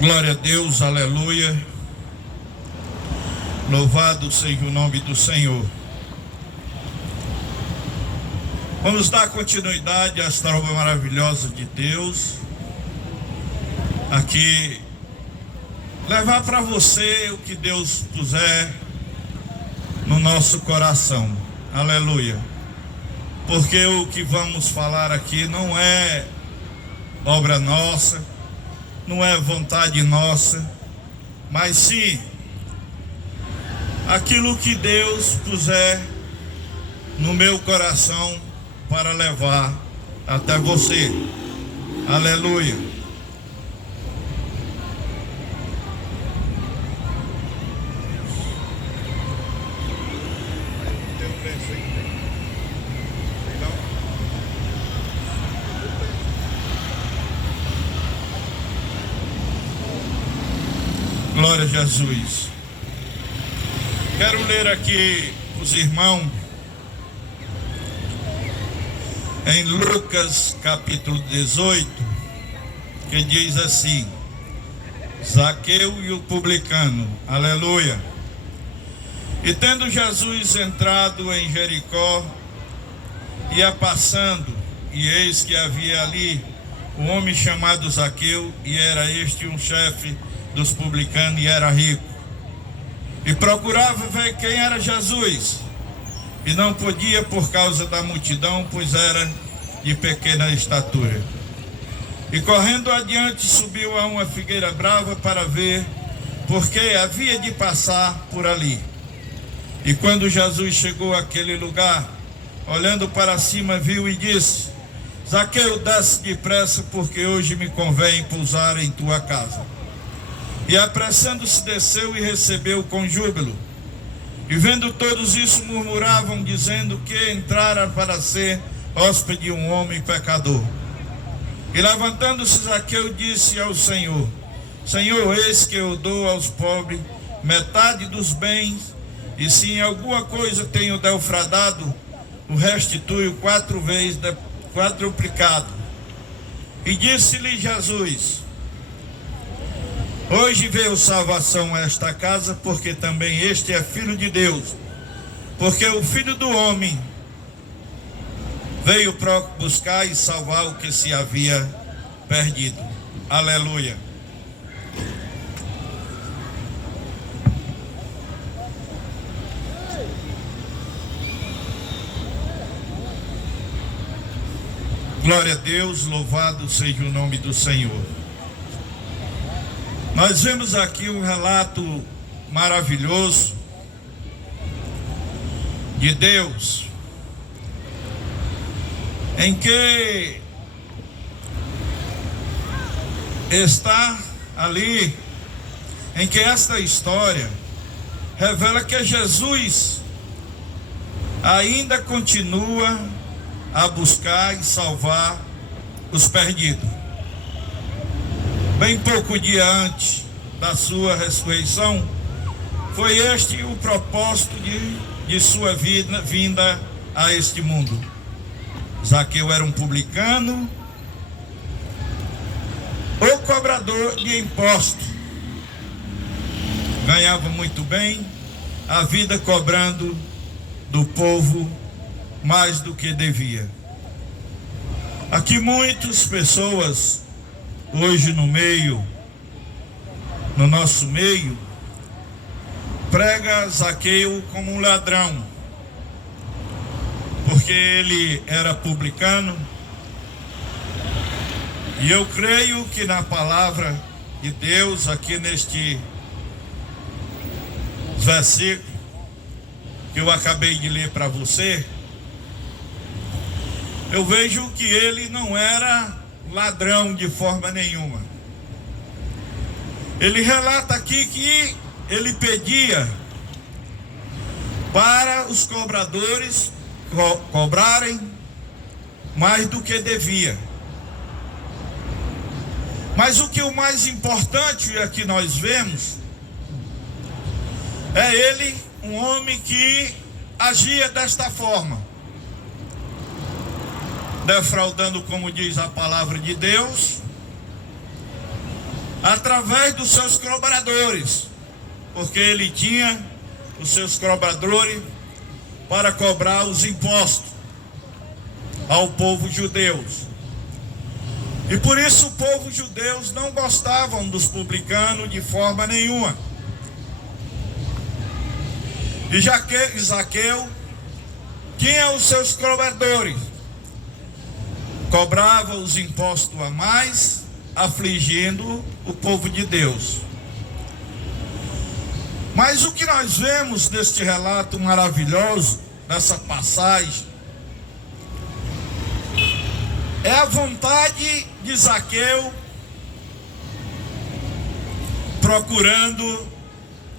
Glória a Deus, aleluia. Louvado seja o nome do Senhor. Vamos dar continuidade a esta obra maravilhosa de Deus. Aqui, levar para você o que Deus puser no nosso coração. Aleluia. Porque o que vamos falar aqui não é obra nossa, não é vontade nossa, mas sim aquilo que Deus puser no meu coração para levar até você. Aleluia. Glória a Jesus. Quero ler aqui os irmãos em Lucas capítulo 18, que diz assim: Zaqueu e o publicano. Aleluia. E tendo Jesus entrado em Jericó, ia passando, e eis que havia ali um homem chamado Zaqueu, e era este um chefe dos publicanos, e era rico. E procurava ver quem era Jesus, e não podia por causa da multidão, pois era de pequena estatura. E correndo adiante subiu a uma figueira brava para ver, porque havia de passar por ali. E quando Jesus chegou àquele lugar, olhando para cima, viu e disse: Zaqueu, desce depressa, porque hoje me convém pousar em tua casa. E apressando-se desceu e recebeu com júbilo. E vendo todos isso, murmuravam, dizendo que entrara para ser hóspede de um homem pecador. E levantando-se Zaqueu, disse ao Senhor: Senhor, eis que eu dou aos pobres metade dos bens, e se em alguma coisa tenho defraudado, o restituo 4 vezes quadruplicado. E disse-lhe Jesus: Hoje veio salvação a esta casa, porque também este é filho de Deus, porque o Filho do Homem veio para buscar e salvar o que se havia perdido. Aleluia. Glória a Deus, louvado seja o nome do Senhor. Nós vemos aqui um relato maravilhoso de Deus, em que está ali, em que esta história revela que Jesus ainda continua a buscar e salvar os perdidos. Bem pouco dia antes da sua ressurreição, foi este o propósito de sua vinda a este mundo. Zaqueu era um publicano, ou cobrador de impostos. Ganhava muito bem, a vida cobrando do povo mais do que devia. Aqui muitas pessoas hoje no nosso meio, prega Zaqueu como um ladrão, porque ele era publicano. E eu creio que na palavra de Deus, aqui neste versículo que eu acabei de ler para você, eu vejo que ele não era ladrão de forma nenhuma. Ele relata aqui que ele pedia para os cobradores cobrarem mais do que devia. Mas o que o mais importante aqui nós vemos é ele, um homem que agia desta forma, defraudando, como diz a palavra de Deus, através dos seus cobradores, porque ele tinha os seus cobradores para cobrar os impostos ao povo judeu. E por isso o povo judeu não gostavam dos publicanos de forma nenhuma. E Zaqueu tinha os seus cobradores, cobrava os impostos a mais, afligindo o povo de Deus. Mas o que nós vemos neste relato maravilhoso, nessa passagem, é a vontade de Zaqueu procurando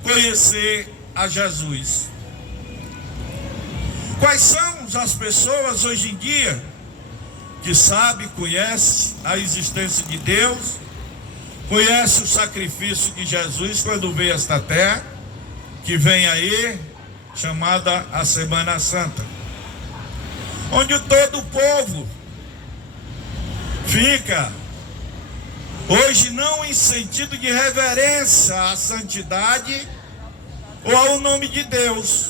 conhecer a Jesus. Quais são as pessoas hoje em dia que sabem, conhecem a existência de Deus, conhecem o sacrifício de Jesus quando veio a esta terra, que vem aí, chamada a Semana Santa, onde todo o povo fica, hoje não em sentido de reverência à santidade ou ao nome de Deus,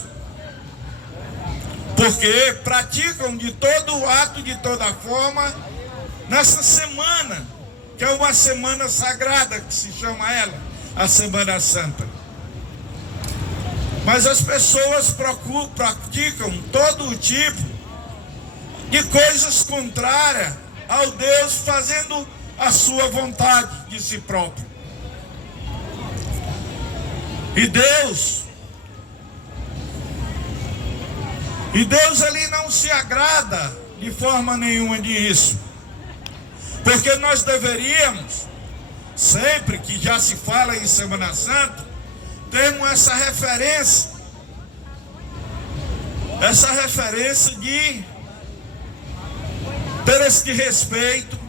porque praticam de todo ato, de toda forma, nessa semana, que é uma semana sagrada, que se chama ela, a Semana Santa. Mas as pessoas praticam todo tipo de coisas contrárias ao Deus, fazendo a sua vontade de si próprio. E Deus ele não se agrada de forma nenhuma disso, porque nós deveríamos, sempre que já se fala em Semana Santa, temos essa referência de ter este respeito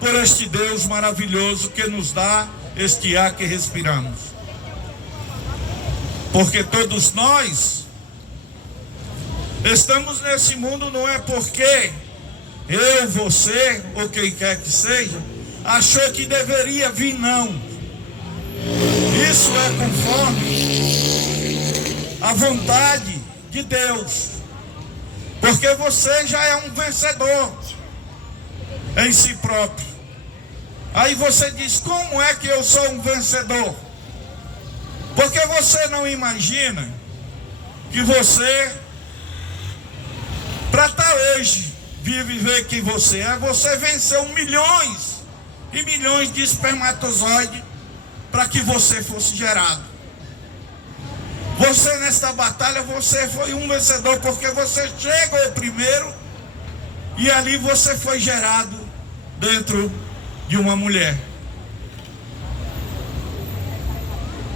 por este Deus maravilhoso que nos dá este ar que respiramos. Porque todos nós estamos nesse mundo, não é porque eu, você ou quem quer que seja achou que deveria vir, não. Isso é conforme a vontade de Deus, porque você já é um vencedor em si próprio. Aí você diz: como é que eu sou um vencedor? Porque você não imagina que você, para estar hoje, viver quem você é, você venceu milhões e milhões de espermatozoides para que você fosse gerado. Você, nesta batalha, você foi um vencedor, porque você chegou primeiro e ali você foi gerado dentro de uma mulher.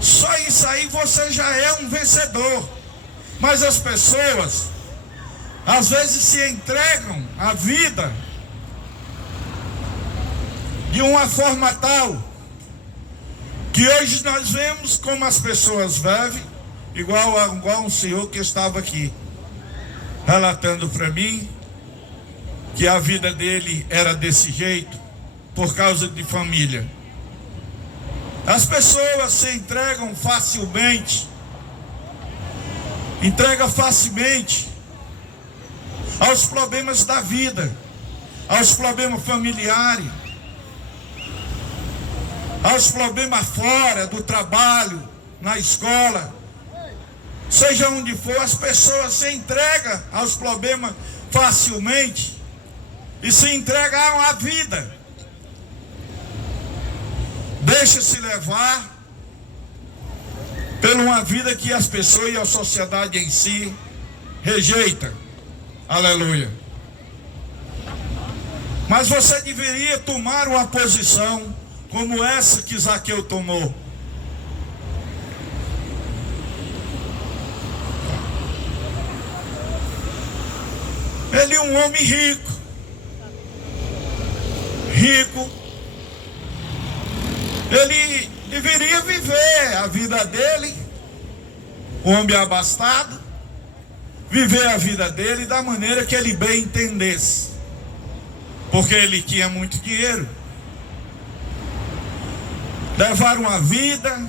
Só isso aí você já é um vencedor. Mas as pessoas às vezes se entregam à vida de uma forma tal que hoje nós vemos como as pessoas vivem, igual um senhor que estava aqui relatando para mim que a vida dele era desse jeito por causa de família. As pessoas se entregam facilmente, aos problemas da vida, aos problemas familiares, aos problemas fora do trabalho, na escola, seja onde for. As pessoas se entregam aos problemas facilmente e se entregam à vida. Deixa-se levar por uma vida que as pessoas e a sociedade em si rejeitam. Aleluia. Mas você deveria tomar uma posição como essa que Zaqueu tomou. Ele é um homem rico. Ele deveria viver a vida dele, o homem abastado, viver a vida dele da maneira que ele bem entendesse, porque ele tinha muito dinheiro. levar uma vida,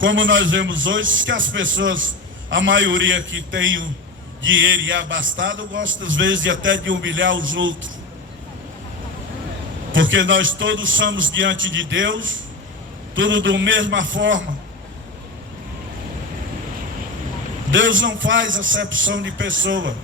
como nós vemos hoje, que as pessoas, a maioria que tem o dinheiro e é abastado, gosta às vezes até de humilhar os outros. Porque nós todos somos diante de Deus, tudo da mesma forma. Deus não faz acepção de pessoa.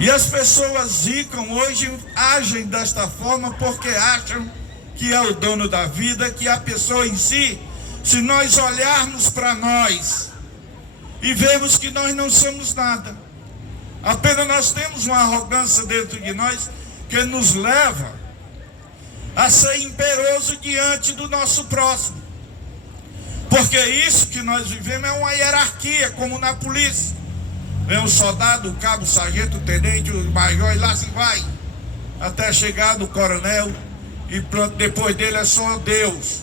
E as pessoas ricas hoje agem desta forma porque acham que é o dono da vida, que a pessoa em si, se nós olharmos para nós e vemos que nós não somos nada, apenas nós temos uma arrogância dentro de nós que nos leva a ser imperoso diante do nosso próximo. Porque isso que nós vivemos é uma hierarquia, como na polícia. Vem o soldado, o cabo, o sargento, o tenente, o major, e lá se vai, até chegar no coronel, e pronto, depois dele é só Deus.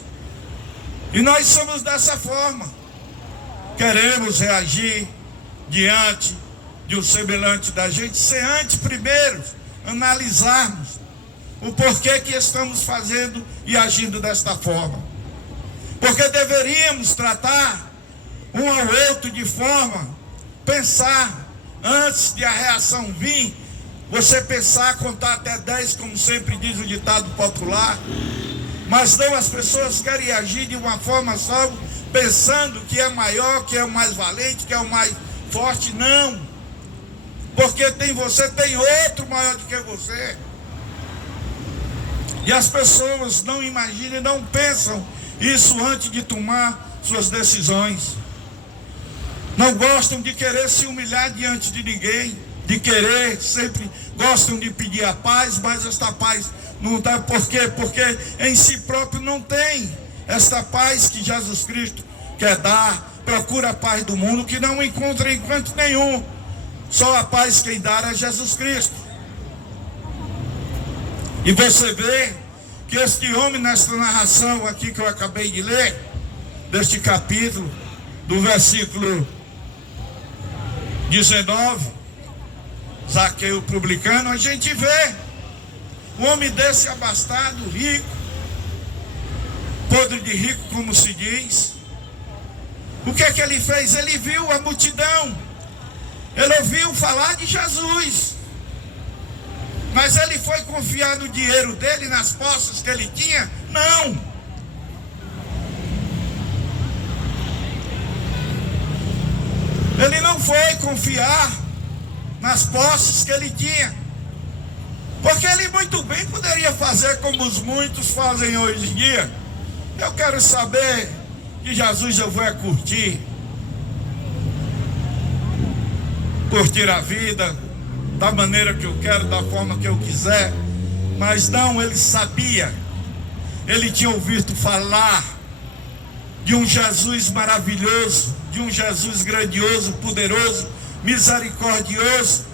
E nós somos dessa forma. Queremos reagir diante de um semelhante da gente, sem antes primeiro analisarmos o porquê que estamos fazendo e agindo desta forma. Porque deveríamos tratar um ao outro de forma, pensar, antes de a reação vir, você pensar, contar até 10, como sempre diz o ditado popular. Mas não, as pessoas querem agir de uma forma só, pensando que é maior, que é o mais valente, que é o mais forte. Não, porque você tem outro maior do que você. E as pessoas não imaginam e não pensam isso antes de tomar suas decisões. Não gostam de querer se humilhar diante de ninguém, de querer, sempre gostam de pedir a paz, mas esta paz não dá. Por quê? Porque em si próprio não tem esta paz que Jesus Cristo quer dar. Procura a paz do mundo, que não encontra em canto nenhum. Só a paz quem dá é Jesus Cristo. E você vê que este homem, nesta narração aqui que eu acabei de ler, deste capítulo, do versículo 19, Zaqueu publicano, a gente vê um homem desse abastado, rico, podre de rico, como se diz. O que é que ele fez? Ele viu a multidão, ele ouviu falar de Jesus, mas ele foi confiar no dinheiro dele, nas posses que ele tinha? Não. Ele não foi confiar nas posses que ele tinha, porque ele muito bem poderia fazer como os muitos fazem hoje em dia. Eu quero saber de Jesus, eu vou curtir a vida da maneira que eu quero, da forma que eu quiser. Mas não, ele sabia, ele tinha ouvido falar de um Jesus maravilhoso, de um Jesus grandioso, poderoso, misericordioso,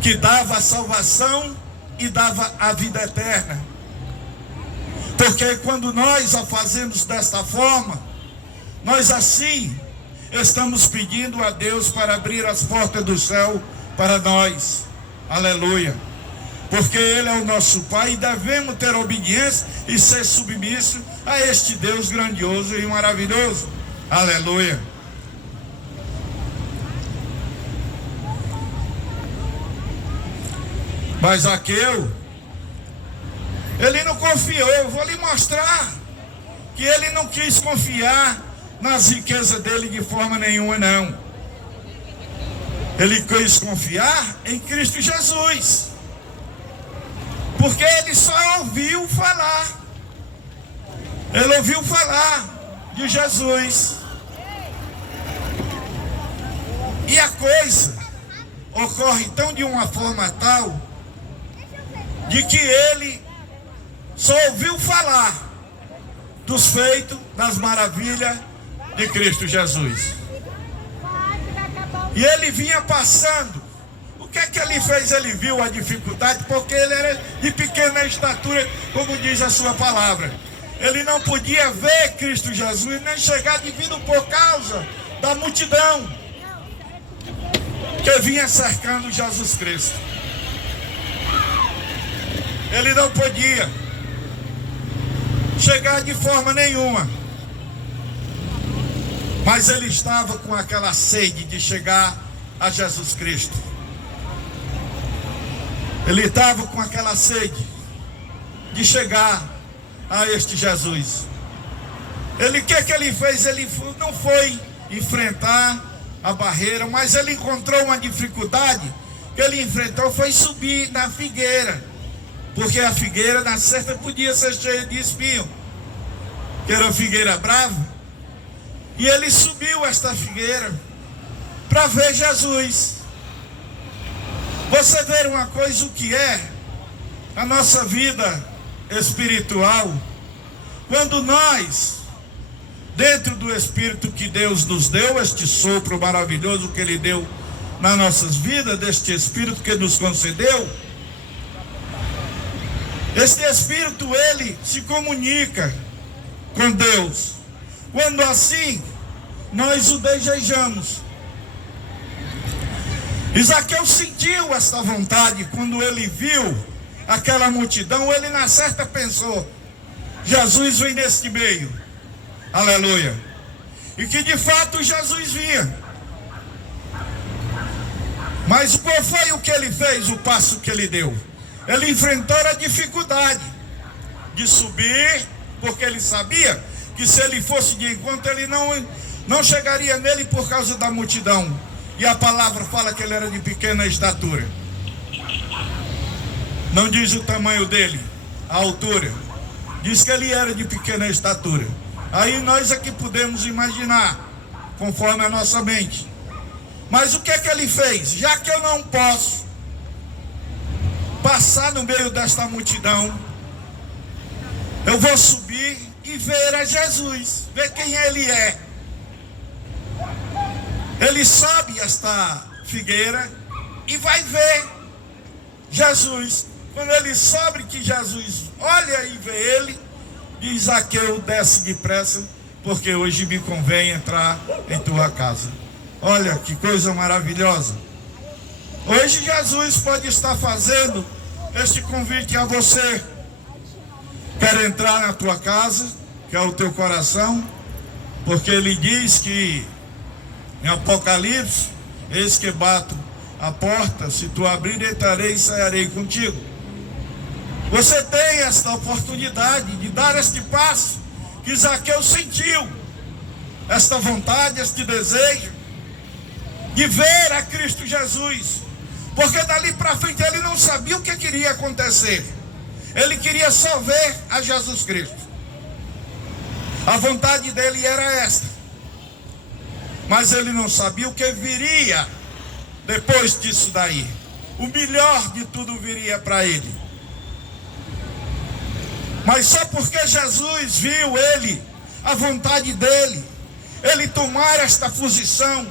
que dava a salvação e dava a vida eterna. Porque quando nós a fazemos desta forma, nós assim estamos pedindo a Deus para abrir as portas do céu para nós. Aleluia. Porque Ele é o nosso Pai e devemos ter obediência e ser submissos a este Deus grandioso e maravilhoso. Aleluia. Mas Zaqueu, ele não confiou. Eu vou lhe mostrar que ele não quis confiar nas riquezas dele de forma nenhuma, não. Ele quis confiar em Cristo Jesus, porque ele só ouviu falar. Ele ouviu falar de Jesus. E a coisa ocorre então de uma forma tal de que ele só ouviu falar dos feitos, das maravilhas de Cristo Jesus. E ele vinha passando. O que é que ele fez? Ele viu a dificuldade, porque ele era de pequena estatura, como diz a sua palavra. Ele não podia ver Cristo Jesus, nem chegar divino por causa da multidão que vinha cercando Jesus Cristo. Ele não podia chegar de forma nenhuma. Mas ele estava com aquela sede de chegar a Jesus Cristo. Ele estava com aquela sede de chegar a este Jesus. O que ele fez? Ele não foi enfrentar a barreira, mas ele encontrou uma dificuldade que ele enfrentou, foi subir na figueira, porque a figueira na certa podia ser cheia de espinho, que era a figueira brava, e ele subiu esta figueira para ver Jesus. Você vê uma coisa, o que é a nossa vida espiritual, quando nós, dentro do Espírito que Deus nos deu, este sopro maravilhoso que Ele deu nas nossas vidas, deste Espírito que nos concedeu, este Espírito, ele se comunica com Deus. Quando assim, nós o desejamos. E Zaqueu sentiu esta vontade quando ele viu aquela multidão. Ele na certa pensou: Jesus vem neste meio. Aleluia. E que de fato Jesus vinha. Mas qual foi o que ele fez, o passo que ele deu? Ele enfrentou a dificuldade de subir, porque ele sabia que se ele fosse de encontro, ele não chegaria nele por causa da multidão. E a palavra fala que ele era de pequena estatura. Não diz o tamanho dele, a altura. Diz que ele era de pequena estatura. Aí nós é que podemos imaginar, conforme a nossa mente. Mas o que é que ele fez? Já que eu não posso passar no meio desta multidão, eu vou subir e ver a Jesus, ver quem ele é. Ele sobe esta figueira e vai ver Jesus. Quando ele sobe, que Jesus olha e vê ele, diz: Zaqueu, desce depressa, porque hoje me convém entrar em tua casa. Olha que coisa maravilhosa. Hoje Jesus pode estar fazendo este convite a você. Quer entrar na tua casa, que é o teu coração, porque ele diz que em Apocalipse: eis que bato a porta, se tu abrir, entrarei e sairei contigo. Você tem esta oportunidade de dar este passo que Zaqueu sentiu, esta vontade, este desejo de ver a Cristo Jesus, porque dali para frente ele não sabia o que queria acontecer. Ele queria só ver a Jesus Cristo. A vontade dele era esta, mas ele não sabia o que viria depois disso daí. O melhor de tudo viria para ele. Mas só porque Jesus viu ele, a vontade dele, ele tomar esta posição,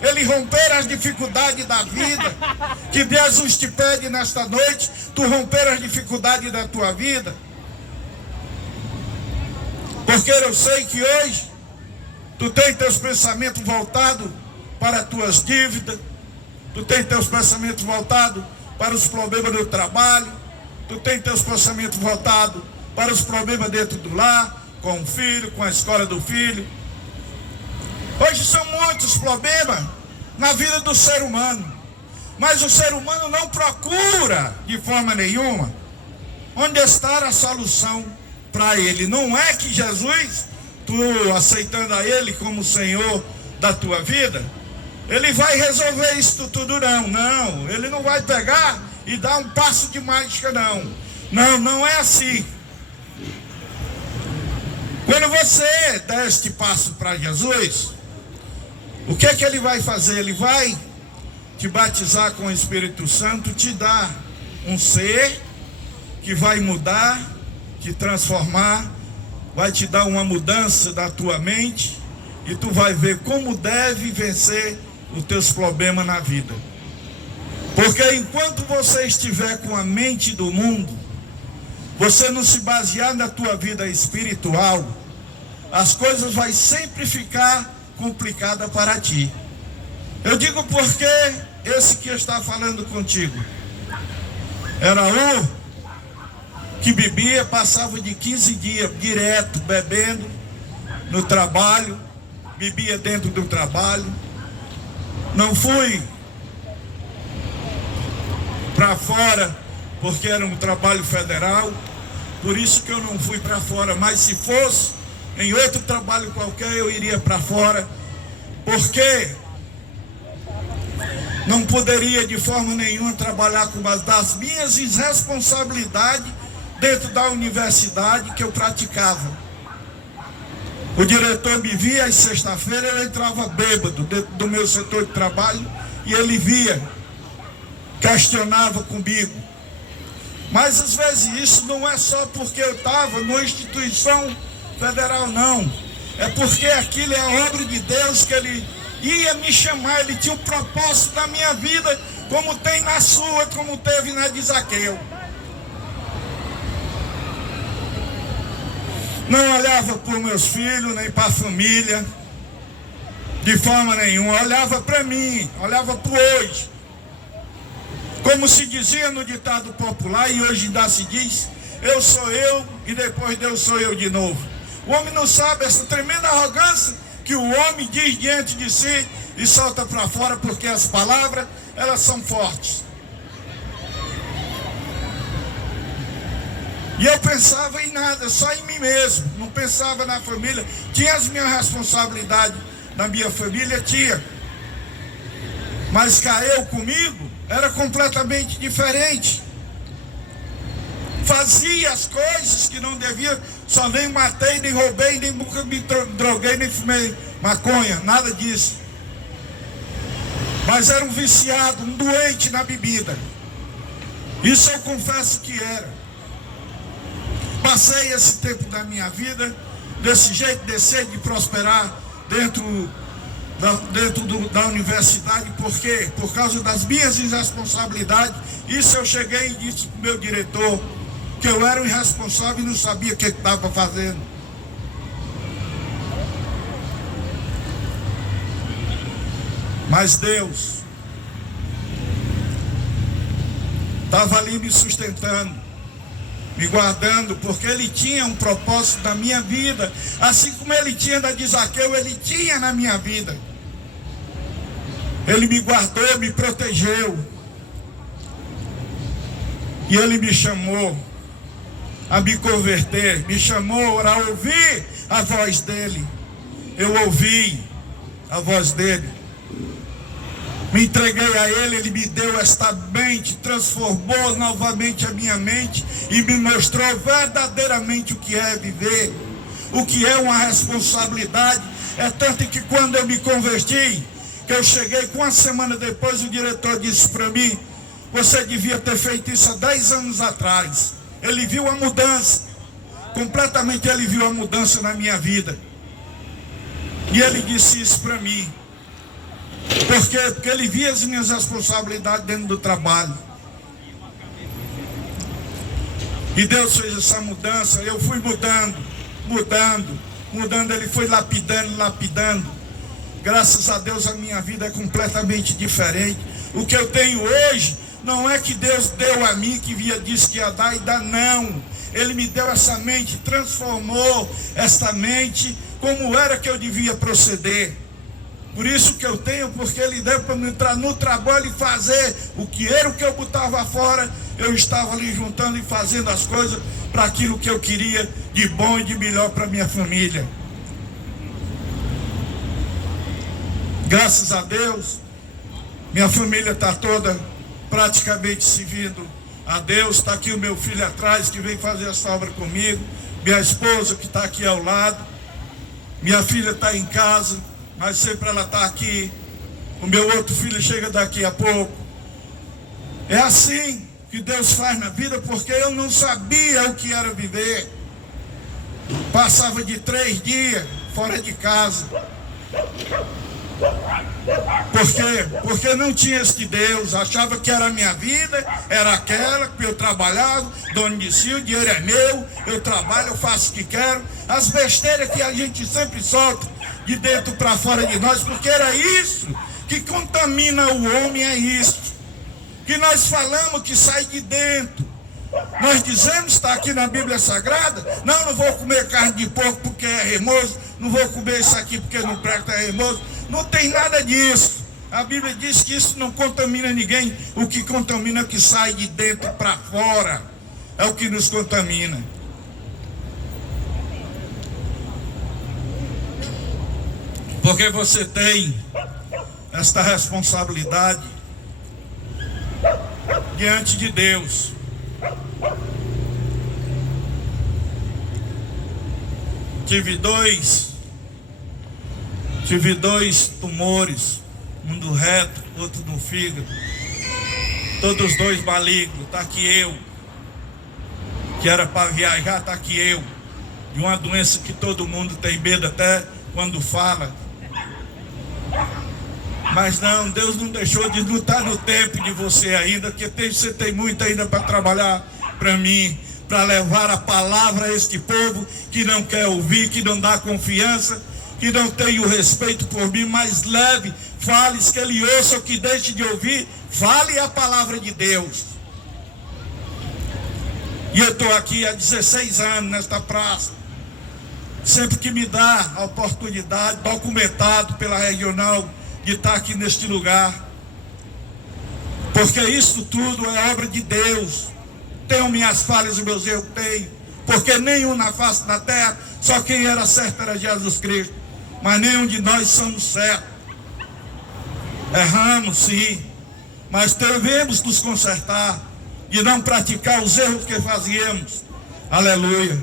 ele romper as dificuldades da vida, que Jesus te pede nesta noite, tu romper as dificuldades da tua vida. Porque eu sei que hoje tu tem teus pensamentos voltados para as tuas dívidas, tu tem teus pensamentos voltados para os problemas do trabalho, tu tem teus pensamentos voltados para os problemas dentro do lar, com o filho, com a escola do filho. Hoje são muitos problemas na vida do ser humano, mas o ser humano não procura de forma nenhuma onde está a solução para ele. Não é que Jesus, tu aceitando a ele como Senhor da tua vida, ele vai resolver isso tudo, não, ele não vai pegar e dar um passo de mágica, não é assim. Quando você dá este passo para Jesus, o que é que ele vai fazer? Ele vai te batizar com o Espírito Santo, te dar um ser que vai mudar, te transformar, vai te dar uma mudança da tua mente, e tu vai ver como deve vencer os teus problemas na vida. Porque enquanto você estiver com a mente do mundo, você não se basear na tua vida espiritual, as coisas vão sempre ficar complicadas para ti. Eu digo porque esse que está falando contigo era um que bebia, passava de 15 dias direto bebendo no trabalho, bebia dentro do trabalho. Não fui para fora porque era um trabalho federal, por isso que eu não fui para fora, mas se fosse em outro trabalho qualquer eu iria para fora, porque não poderia de forma nenhuma trabalhar com as das minhas irresponsabilidades dentro da universidade que eu praticava. O diretor me via às sexta-feira, ele entrava bêbado dentro do meu setor de trabalho e ele via, questionava comigo. Mas às vezes isso não é só porque eu estava numa instituição federal, não. É porque aquilo é a obra de Deus, que ele ia me chamar, ele tinha um propósito na minha vida, como tem na sua, como teve na de Zaqueu. Não olhava para os meus filhos, nem para a família, de forma nenhuma. Olhava para mim, olhava para o hoje. Como se dizia no ditado popular, e hoje ainda se diz, eu sou eu e depois Deus sou eu de novo. O homem não sabe essa tremenda arrogância que o homem diz diante de si e solta para fora, porque as palavras, elas são fortes. E eu pensava em nada, só em mim mesmo, não pensava na família. Tinha as minhas responsabilidades na minha família, tinha. Mas Caio comigo era completamente diferente. Fazia as coisas que não devia, só nem matei, nem roubei, nem nunca me droguei, nem fumei maconha, nada disso. Mas era um viciado, um doente na bebida. Isso eu confesso que era. Passei esse tempo da minha vida desse jeito, de prosperar dentro da universidade. Por quê? Por causa das minhas irresponsabilidades. Isso eu cheguei e disse para o meu diretor, que eu era um irresponsável e não sabia o que estava fazendo. Mas Deus estava ali me sustentando, me guardando, porque Ele tinha um propósito na minha vida, assim como Ele tinha da de Zaqueu, Ele tinha na minha vida. Ele me guardou, me protegeu, e Ele me chamou a me converter, me chamou a ouvir a voz dEle. Eu ouvi a voz dEle, me entreguei a Ele, Ele me deu esta mente, transformou novamente a minha mente e me mostrou verdadeiramente o que é viver, o que é uma responsabilidade. É tanto que quando eu me converti, que eu cheguei com uma semana depois, o diretor disse para mim, você devia ter feito isso há 10 anos atrás. Ele viu a mudança, completamente ele viu a mudança na minha vida. E ele disse isso para mim. Por quê? Porque ele via as minhas responsabilidades dentro do trabalho. E Deus fez essa mudança, eu fui mudando, Ele foi lapidando. Graças a Deus a minha vida é completamente diferente. O que eu tenho hoje, não é que Deus deu a mim, que disse que ia dar e dá, não. Ele me deu essa mente, transformou essa mente, como era que eu devia proceder. Por isso que eu tenho, porque Ele deu para me entrar no trabalho e fazer o que era o que eu botava fora. Eu estava ali juntando e fazendo as coisas para aquilo que eu queria de bom e de melhor para minha família. Graças a Deus, minha família está toda praticamente servindo a Deus. Está aqui o meu filho atrás que vem fazer essa obra comigo, minha esposa que está aqui ao lado, minha filha está em casa, mas sempre ela está aqui. O meu outro filho chega daqui a pouco. É assim que Deus faz na vida, porque eu não sabia o que era viver. Passava de 3 dias fora de casa. Por quê? Porque não tinha este Deus, achava que era a minha vida, era aquela que eu trabalhava, dono de si, o dinheiro é meu, eu trabalho, eu faço o que quero. As besteiras que a gente sempre solta de dentro para fora de nós, porque era isso que contamina o homem, é isso que nós falamos que sai de dentro. Nós dizemos, está aqui na Bíblia Sagrada, não vou comer carne de porco porque é remoso, não vou comer isso aqui porque não presta, é remoso. Não tem nada disso. A Bíblia diz que isso não contamina ninguém. O que contamina é o que sai de dentro para fora. É o que nos contamina. Porque você tem esta responsabilidade diante de Deus. Tive dois tumores, um do reto, outro no fígado, todos dois malignos. Está aqui eu, que era para viajar, está aqui eu, de uma doença que todo mundo tem medo até quando fala. Mas não, Deus não deixou de lutar no tempo de você ainda, porque você tem muito ainda para trabalhar para mim, para levar a palavra a este povo que não quer ouvir, que não dá confiança, que não tem o respeito por mim, mas leve, fale, que ele ouça ou que deixe de ouvir, fale a palavra de Deus. E eu estou aqui há 16 anos nesta praça, sempre que me dá a oportunidade, documentado pela regional, de estar aqui neste lugar, porque isso tudo é obra de Deus. Tenho minhas falhas e meus erros, tenho, porque nenhum na face da terra, só quem era certo era Jesus Cristo, mas nenhum de nós somos certos. Erramos sim, mas devemos nos consertar e não praticar os erros que fazíamos. Aleluia.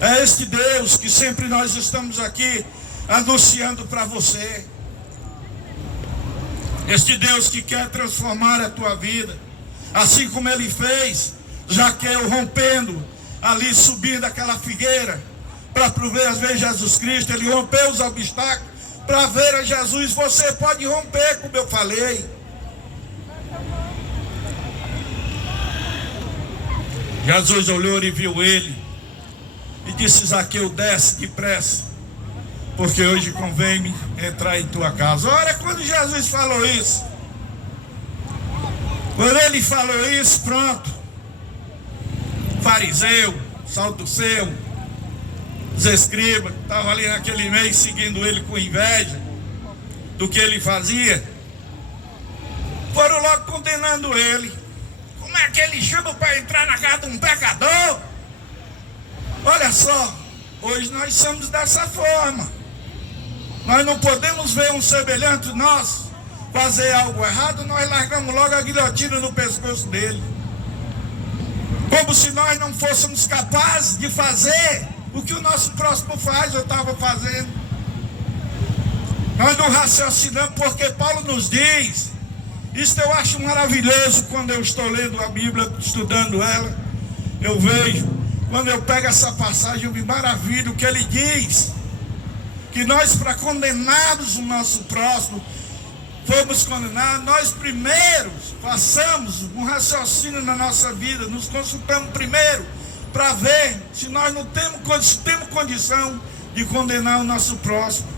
É este Deus que sempre nós estamos aqui anunciando para você. Este Deus que quer transformar a tua vida, assim como ele fez Zaqueu rompendo ali, subindo aquela figueira para ver Jesus Cristo. Ele rompeu os obstáculos para ver a Jesus. Você pode romper, como eu falei. Jesus olhou e viu ele e disse: Zaqueu, desce depressa, porque hoje convém-me entrar em tua casa. Olha, quando Jesus falou isso, quando ele falou isso, pronto, fariseu, saduceu, os escribas, estavam ali naquele meio seguindo ele com inveja do que ele fazia, foram logo condenando ele. Como é que ele chama para entrar na casa de um pecador? Olha só, hoje nós somos dessa forma. Nós não podemos ver um semelhante nosso fazer algo errado, nós largamos logo a guilhotina no pescoço dele. Como se nós não fôssemos capazes de fazer o que o nosso próximo faz, eu estava fazendo. Nós não raciocinamos, porque Paulo nos diz, isso eu acho maravilhoso quando eu estou lendo a Bíblia, estudando ela, eu vejo, quando eu pego essa passagem, eu me maravilho, que ele diz que nós, para condenarmos o nosso próximo, fomos condenados, nós primeiros façamos um raciocínio na nossa vida, nos consultamos primeiro para ver se nós não temos condição de condenar o nosso próximo.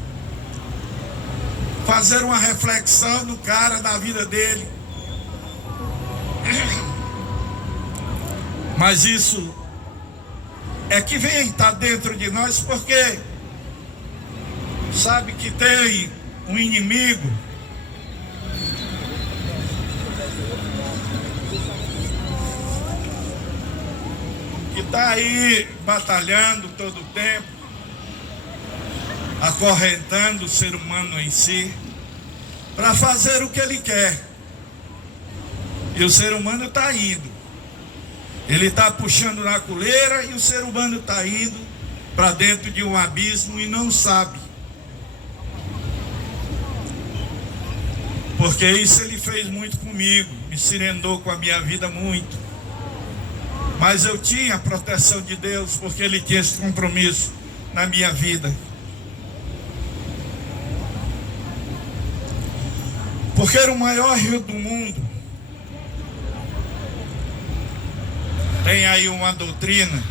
Fazer uma reflexão no cara, da vida dele. Mas isso é que vem estar dentro de nós, porque sabe que tem um inimigo que está aí batalhando todo o tempo, acorrentando o ser humano em si, para fazer o que ele quer. E o ser humano está indo. Ele está puxando na coleira e o ser humano está indo para dentro de um abismo e não sabe. Porque isso ele fez muito comigo, me serendou com a minha vida muito. Mas eu tinha a proteção de Deus, porque ele tinha esse compromisso na minha vida. Porque era o maior rio do mundo. Tem aí uma doutrina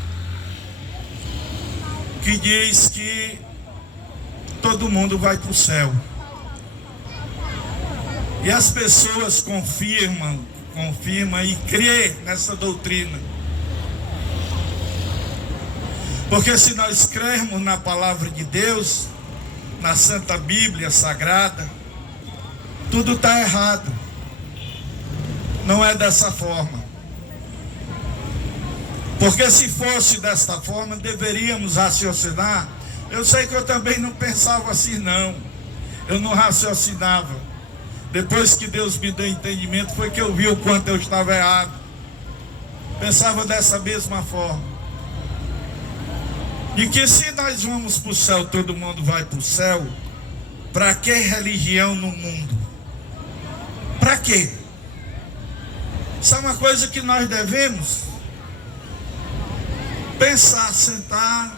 que diz que todo mundo vai para o céu. E as pessoas confirmam, confirma e crê nessa doutrina. Porque se nós crermos na palavra de Deus, na Santa Bíblia Sagrada, tudo está errado. Não é dessa forma. Porque se fosse desta forma, deveríamos raciocinar. Eu sei que eu também não pensava assim, não. Eu não raciocinava. Depois que Deus me deu entendimento, foi que eu vi o quanto eu estava errado. Pensava dessa mesma forma. E que se nós vamos para o céu, todo mundo vai para o céu, para que religião no mundo? Para quê? Isso é uma coisa que nós devemos pensar, sentar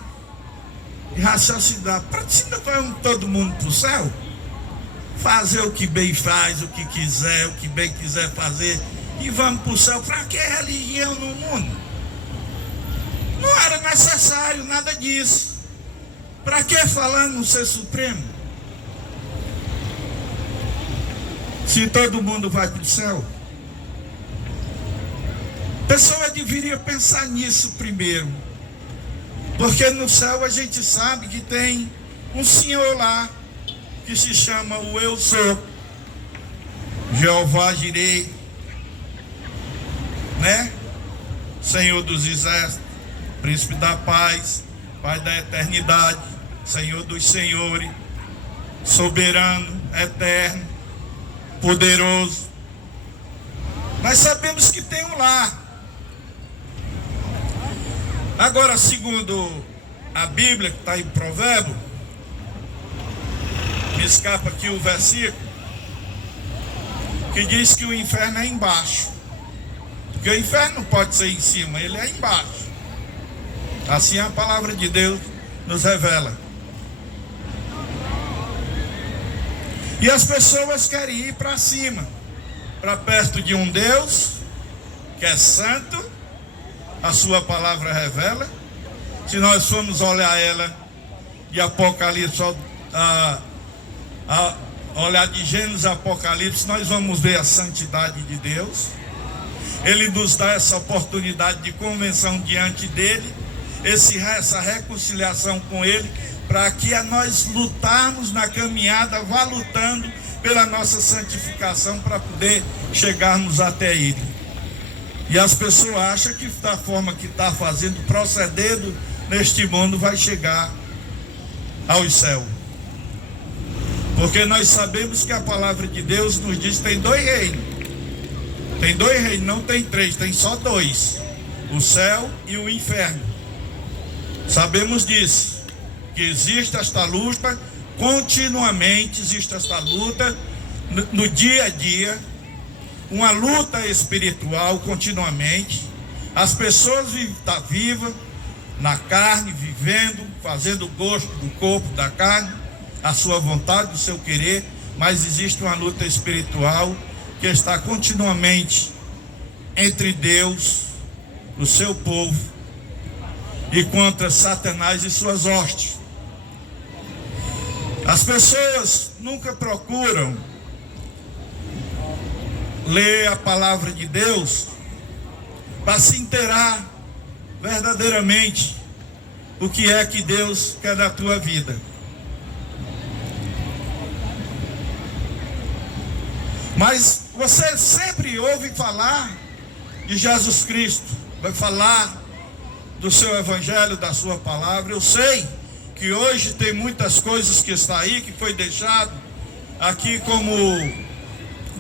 e raciocinar. Para que se não vai todo mundo para o céu, fazer o que bem faz, o que quiser, o que bem quiser fazer, e vamos para o céu. Para que religião no mundo? Não era necessário nada disso. Para que falar no Ser Supremo? Se todo mundo vai para o céu. A pessoa deveria pensar nisso primeiro. Porque no céu a gente sabe que tem um Senhor lá, que se chama o Eu Sou, Jeová Jireh, né? Senhor dos Exércitos, Príncipe da Paz, Pai da Eternidade, Senhor dos Senhores, Soberano, Eterno, Poderoso. Nós sabemos que tem um lar. Agora, segundo a Bíblia, que está em Provérbio, me escapa aqui o versículo, que diz que o inferno é embaixo. Porque o inferno não pode ser em cima, ele é embaixo. Assim a palavra de Deus nos revela. E as pessoas querem ir para cima, para perto de um Deus que é santo, a sua palavra revela. Se nós formos olhar ela de Apocalipse, olhar de Gênesis a Apocalipse, nós vamos ver a santidade de Deus. Ele nos dá essa oportunidade de convenção diante dele, essa reconciliação com ele, para que nós lutarmos na caminhada, vá lutando pela nossa santificação, para poder chegarmos até ele. E as pessoas acham que da forma que está fazendo, procedendo neste mundo, vai chegar ao céu. Porque nós sabemos que a palavra de Deus nos diz que tem dois reinos. Tem dois reinos, não tem três, tem só dois: o céu e o inferno. Sabemos disso, que existe esta luta, continuamente existe esta luta, no dia a dia, uma luta espiritual continuamente. As pessoas estão vivas, na carne, vivendo, fazendo o gosto do corpo, da carne, a sua vontade, o seu querer, mas existe uma luta espiritual que está continuamente entre Deus, o seu povo, e contra Satanás e suas hostes. As pessoas nunca procuram ler a palavra de Deus para se inteirar verdadeiramente o que é que Deus quer da tua vida. Mas você sempre ouve falar de Jesus Cristo, vai falar do seu evangelho, da sua palavra. Eu sei que hoje tem muitas coisas que está aí, que foi deixado aqui como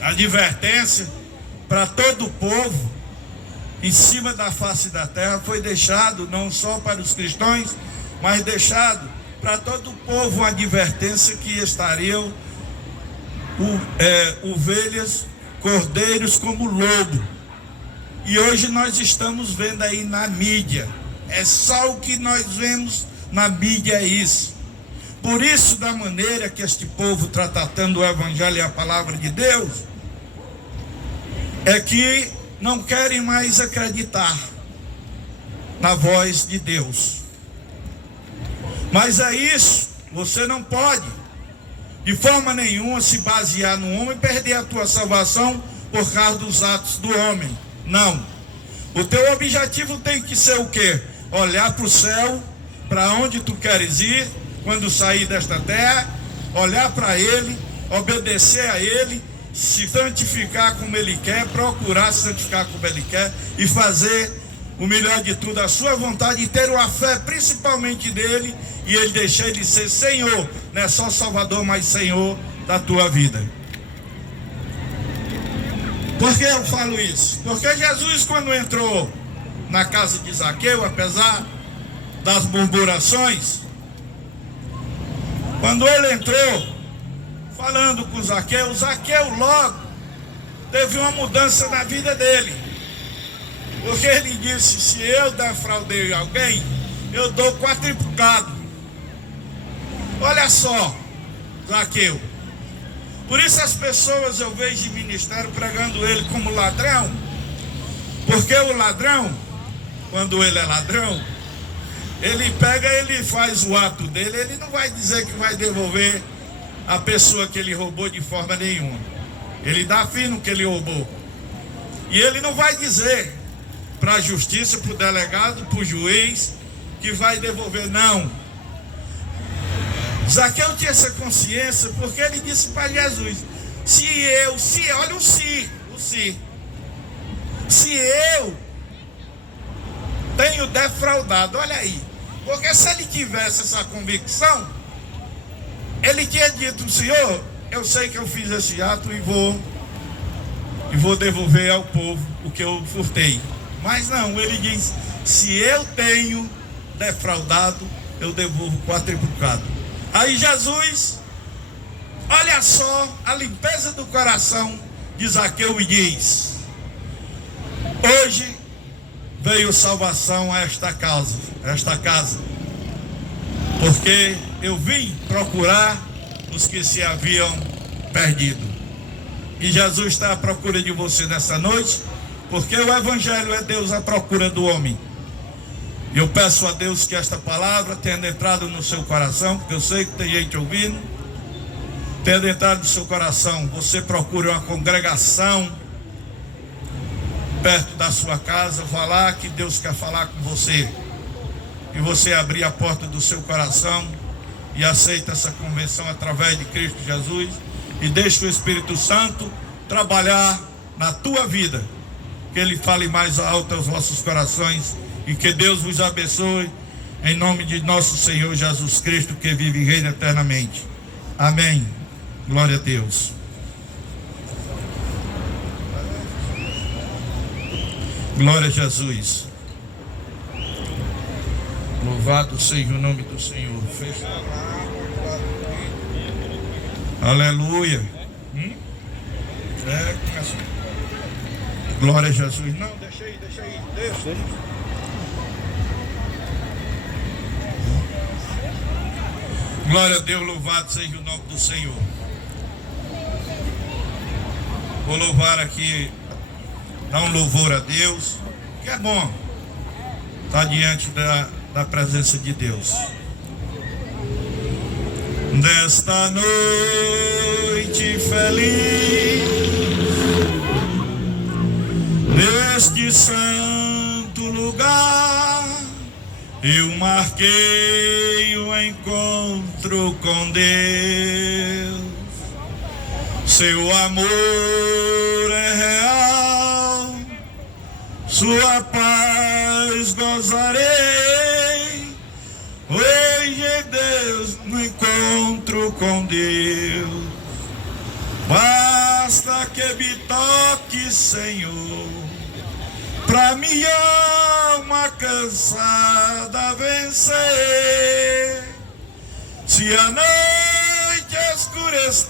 advertência para todo o povo, em cima da face da terra. Foi deixado não só para os cristãos, mas deixado para todo o povo uma advertência que estariam ovelhas, cordeiros como lobo. E hoje nós estamos vendo aí na mídia, é só o que nós vemos na mídia, é isso. Por isso, da maneira que este povo está tratando o evangelho e a palavra de Deus, é que não querem mais acreditar na voz de Deus. Mas é isso, você não pode de forma nenhuma se basear no homem e perder a tua salvação por causa dos atos do homem. Não. O teu objetivo tem que ser o quê? Olhar para o céu, para onde tu queres ir, quando sair desta terra, olhar para Ele, obedecer a Ele, se santificar como Ele quer, procurar se santificar como Ele quer e fazer o melhor de tudo, a sua vontade, e ter uma fé principalmente dele, e Ele deixar Ele ser Senhor, não é só Salvador, mas Senhor da tua vida. Por que eu falo isso? Porque Jesus, quando entrou na casa de Zaqueu, apesar das murmurações, quando ele entrou falando com Zaqueu, Zaqueu logo teve uma mudança na vida dele, porque ele disse: se eu defraudei alguém, eu dou quadruplicado. Olha só, Zaqueu. Por isso as pessoas eu vejo de ministério pregando ele como ladrão, porque o ladrão, quando ele é ladrão, ele pega, ele faz o ato dele, ele não vai dizer que vai devolver a pessoa que ele roubou de forma nenhuma. Ele dá fim no que ele roubou. E ele não vai dizer para a justiça, para o delegado, para o juiz, que vai devolver, não. Zaqueu tinha essa consciência, porque ele disse para Jesus: olha o se eu tenho defraudado, olha aí, porque se ele tivesse essa convicção, ele tinha dito: Senhor, eu sei que eu fiz esse ato e vou devolver ao povo o que eu furtei. Mas não, ele diz: se eu tenho defraudado, eu devolvo quadruplicado. Aí Jesus, olha só a limpeza do coração de Zaqueu, e diz: hoje veio salvação a esta casa, porque eu vim procurar os que se haviam perdido. E Jesus está à procura de você nessa noite, porque o Evangelho é Deus à procura do homem. E eu peço a Deus que esta palavra tenha entrado no seu coração, porque eu sei que tem gente ouvindo, tenha entrado no seu coração. Você procura uma congregação perto da sua casa, vá lá que Deus quer falar com você. E você abrir a porta do seu coração e aceita essa convenção através de Cristo Jesus, e deixa o Espírito Santo trabalhar na tua vida, que Ele fale mais alto aos vossos corações, e que Deus vos abençoe, em nome de nosso Senhor Jesus Cristo, que vive e reina eternamente. Amém. Glória a Deus. Glória a Jesus. Louvado seja o nome do Senhor. Fecha lá. Aleluia. Glória a Jesus. Não, deixa aí. Deixa. Glória a Deus, louvado seja o nome do Senhor. Vou louvar aqui, dar um louvor a Deus, que é bom estar diante da presença de Deus. Nesta noite feliz, neste santo lugar, eu marquei o encontro com Deus. Seu amor é real, sua paz gozarei. Hoje, Deus, no encontro com Deus, basta que me toque, Senhor, pra minha alma cansada vencer. Se a noite escurecer,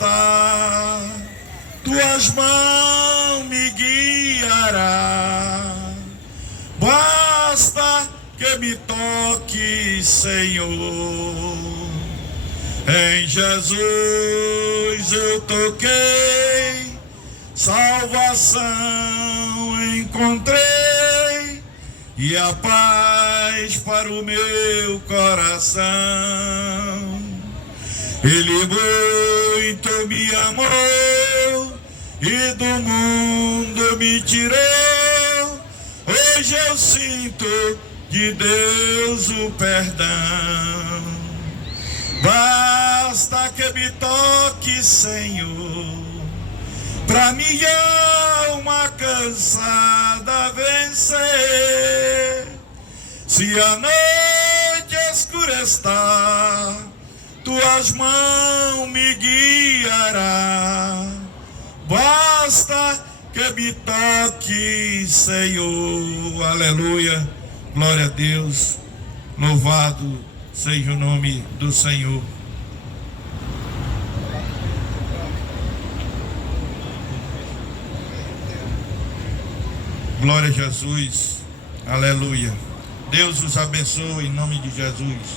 tuas mãos me guiará. Basta que me toque, Senhor. Em Jesus eu toquei, salvação encontrei, e a paz para o meu coração. Ele muito me amou e do mundo me tirou. Hoje eu sinto de Deus o perdão. Basta que me toque, Senhor, pra minha alma cansada vencer. Se a noite escura está, tuas mãos me guiará. Basta que me toque, Senhor. Aleluia. Glória a Deus. Louvado seja o nome do Senhor. Glória a Jesus. Aleluia. Deus os abençoe em nome de Jesus.